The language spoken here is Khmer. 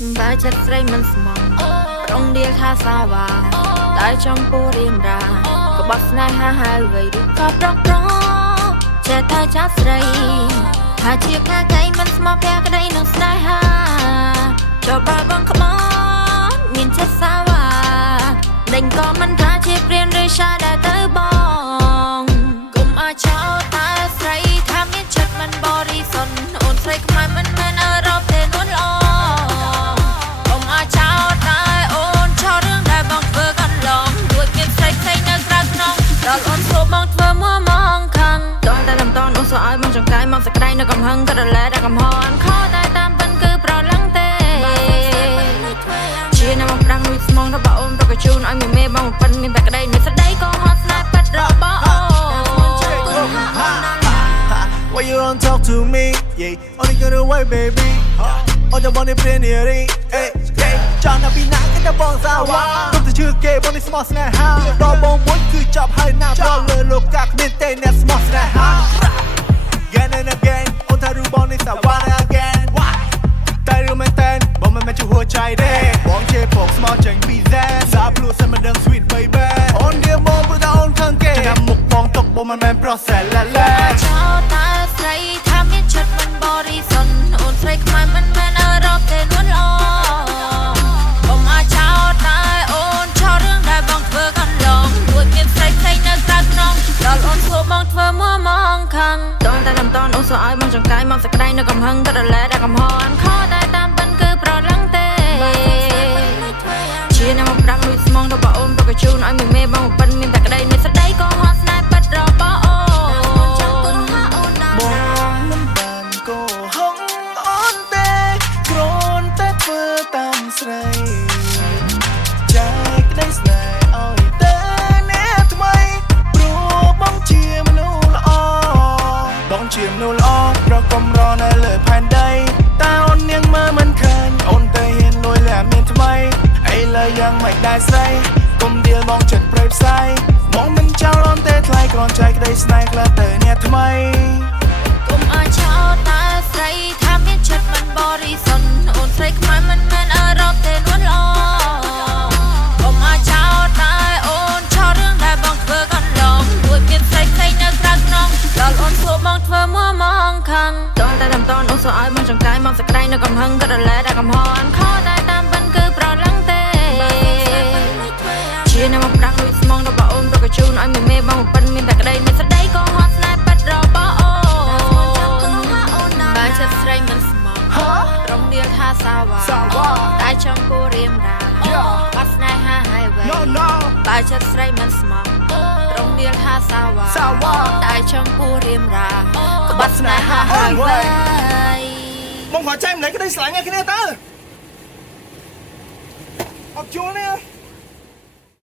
បើចិត្តស្រីមិនស្មងរងដៀលថាសាវ៉ាតែចំពោះរៀមរាក៏បាត់ស្នេហាហើយវ័យឬក៏ប្រកប្រចេះតែចាស់ស្រីថាជាកាកៃមិនស្មោះផ្ទះក្តីនឹងស្នេហាចូលបើបងក្បត់មានចិត្តសាវ៉ាដេញក៏មិនថាជាព្រានឬឆាដែលទៅបងគុំអាចចោលតែស្រីថាមានចិត្តមិនបរិសុទ្ធអូនស្រីខ្មែរមិនមែនអឺរ៉ុបទេនួនល្អគុំអាចចោលតែអូនចោលរឿងដែលបងធ្វើកន្លងដូចមានស្រីផ្សេងនៅក្រៅខ្នងដល់អូនស្រួលបងធ្វើមួមងខាងដល់តែលំតនអូនសួរឲ្យមកចង្កាយមកសក្តីនៅកំហឹងក៏រលែតែកំហអន់ខតែតាមពិនគឺប្រឡឹងទេជាណាមកប្រាំងលួចស្មងរបស់អូនប្រកជូនឲ្យមានមេបងពិនមានតែក្តីមានស្ដីក៏ហត់ស្នេហ៍ប៉ិតរបស់អូន Why you don't talk to me? Yeah, only get away, baby. On the money, plenty, hey, hey. John, I be not in the bones, I want. Look at you, gay, only small snap, how? Double one, good job, high now. Dollar, look at me, they net small snap, how? Again and again, on the rubon is a one again. Why? Tired man, ten, but my match you hold child, eh? One shape, small chain, pizza. Sap blue, some of them sweet, baby. On the mom with our own conquer. I'm muck bong, talk, but my man process, la la. ស្រីថាមានចិត្តមិនបរិសុទ្ធអូនស្រីខ្មែរមិនមែនអឺរ៉ុបទេនួនល្អបងអាចចោលតែអូនចោលរឿងដែលបងធ្វើកន្លងដូចមានស្រីផ្សេងនៅក្រៅខ្នងដល់អូនធ្វើបងធ្វើមួមងខាងដល់តែលំតនអូនសួរឲ្យមកចង្កាយមកសក្តីនៅកំហឹងក៏រលែតែកំហអន់ខតែតាមពិនគឺប្រឡឹងទេជាណាមកប្រាំងលួចស្មងរបស់អូនប្រកជូនឲ្យមានមេបងពិនមានតែក្តីមានស្ដីក៏ហត់ស្នេហ៍ប៉ិតរបស់អូន ស្រីចែកក្តីស្នេហ៍ឲ្យតែអ្នកថ្មីព្រោះបងជាមនុស្សល្អបងជាមនុស្សល្អប្រកបរនៅលើផែនដីតែអូននាងមើលមិនឃើញអូនទៅហ៊ានលួចលាក់មានថ្មីឥឡូវយ៉ាងមិនដែរស្រីគុំដៀលបងចិត្តប្រេផ្សាយបងមិនចោលអូនទេថ្លៃគ្រាន់ចែកក្តីស្នេហ៍ខ្លះទៅអ្នកថ្មីគុំអាចចោលតែស្រីថាមានចិត្តមិនបរិសុទ្ធអូនស្រីខ្មែរមិនមែនអឺរ៉ុបទេនួនល្អគុំអាចចោលតែអូនចោលរឿងដែលបងធ្វើកន្លងដូចមានស្រីផ្សេងនៅក្រៅខ្នងដល់អូនធ្វើបងធ្វើមួមងខាងដល់តែលំតនអូនសួរឲ្យមកចង្កាយមកសក្តីនៅកំហឹងក៏រលែតែកំហអន់ខតែតាមពិនគឺប្រឡឹងទេជាណាមកប្រាំងលួចស្មងរបស់អូនប្រកជូនឲ្យមានមេបងពិនមានតែក្តីមានស្ដីក៏ហត់ស្នេហ៍ប៉ិតរបស់អូន បើចិត្តស្រីមិនស្មោះរងដៀលថាសាវ៉ាតែចំពោះរៀមរាបាត់ស្នេហាហើយវ័យបើចិត្តស្រីមិនស្មោះរងដៀលថាសាវ៉ាតែចំពោះរៀមរាក៏បាត់ស្នេហាហើយវ័យមកខោចែកម្លេចក្តីស្រឡាញ់ឲ្យគ្នាទៅអត់ជួលនេះ